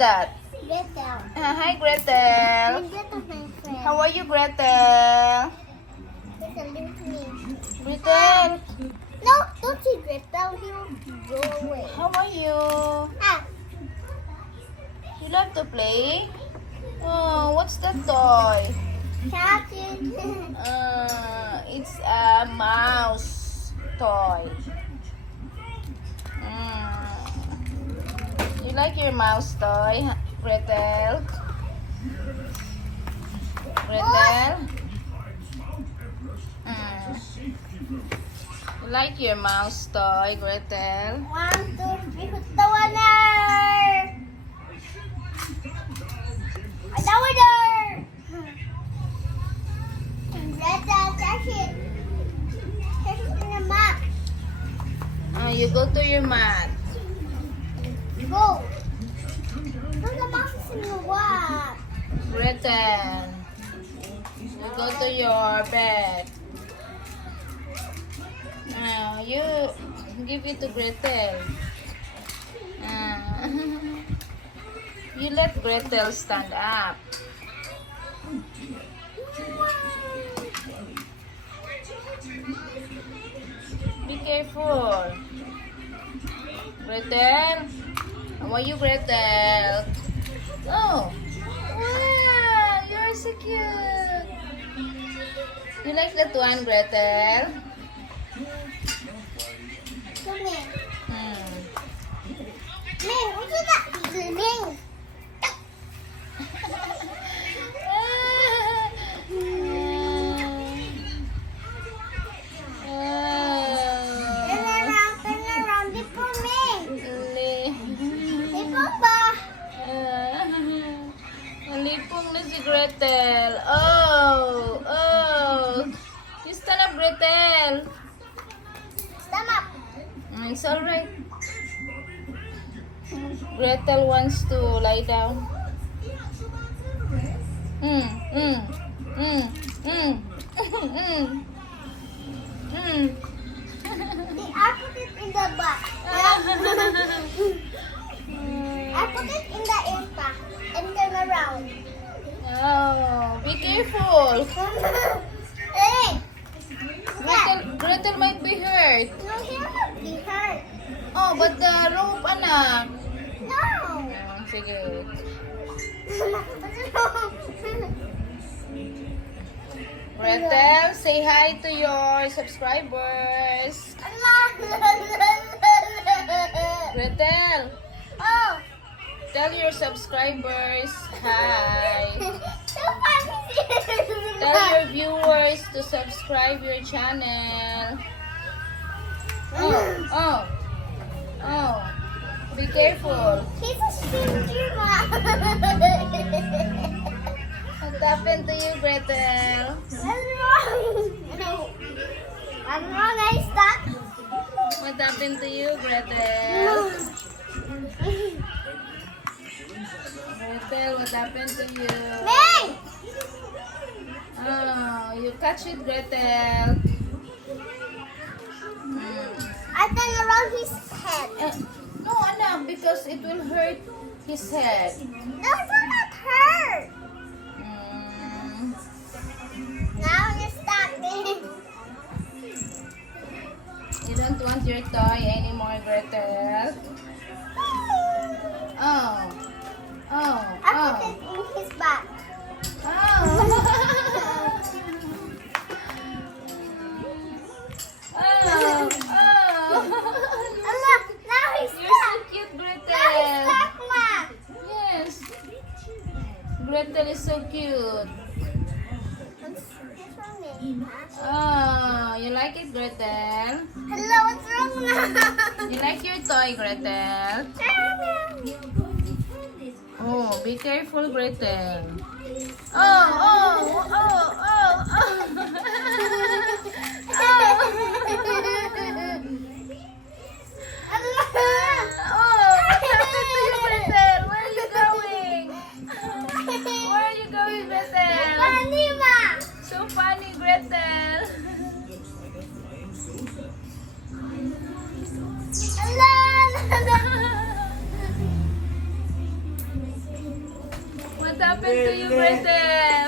that? Gretel. Hi, Gretel. Gretel, my friend. How are you, Gretel? Gretel, leave me. Gretel, No, don't see Gretel. He will go away. how are you? Ah, You love to play? Oh, what's that toy? catching. It's a mouse toy. You like your mouse toy, Gretel? Gretel? You like your mouse toy, Gretel? 1, 2, 3, who's the winner? I'm the winner. Gretel, catch it. Catch it in the map. You go to your mat. Go. No, the mouse is in the what? Gretel, you go to your bed. You give it to Gretel. You let Gretel stand up. Be careful. Gretel, how are you, Gretel? Oh, wow, you're so cute. You like that one, Gretel? Come here. Hmm. Ming, what's that? Ming. Turn around. Di po, Ming. Di po ba? Nalipong na si Gretel. Oh, oh. You stand up, Gretel. Stomach. It's alright. Gretel wants to lie down. Mm, mm, mm, mm, mm, mm. I put it in the box. I put it in the impact and turn around. Oh, be careful. Hey! Gretel might be hurt. No, he won't be hurt. Oh, but the rope, anak. No! Sige. What's wrong? Gretel, say hi to your subscribers. Gretel, Oh! tell your subscribers hi. So funny! Tell your viewers to subscribe your channel. Oh, oh, oh. Be careful. He's a stranger, Mom. What happened to you, Gretel? What's wrong? No. What's wrong? I stuck. What happened to you, Gretel? Gretel, what happened to you? Ming! Oh, you catch it, Gretel. I turn around his head. No, anak, because it will hurt his head. No, it will not hurt. Now you're stuck. You don't want your toy anymore, Gretel. Oh, oh, I oh, put it in his back. oh. Oh, Look, now he's you're so stuck. cute, Now he's Gretel. stuck, Mom. Yes. Gretel is so cute. What's wrong with me? Oh, you like it, Gretel? Hello, what's wrong now? You like your toy, Gretel? Oh, be careful, Gretel. Oh, oh, oh, oh, oh, what happened to you, Gretel? Where are you going? Where are you going, Gretel? Funny, Ma. So funny, Gretel. Hello. happened to you, Brentel?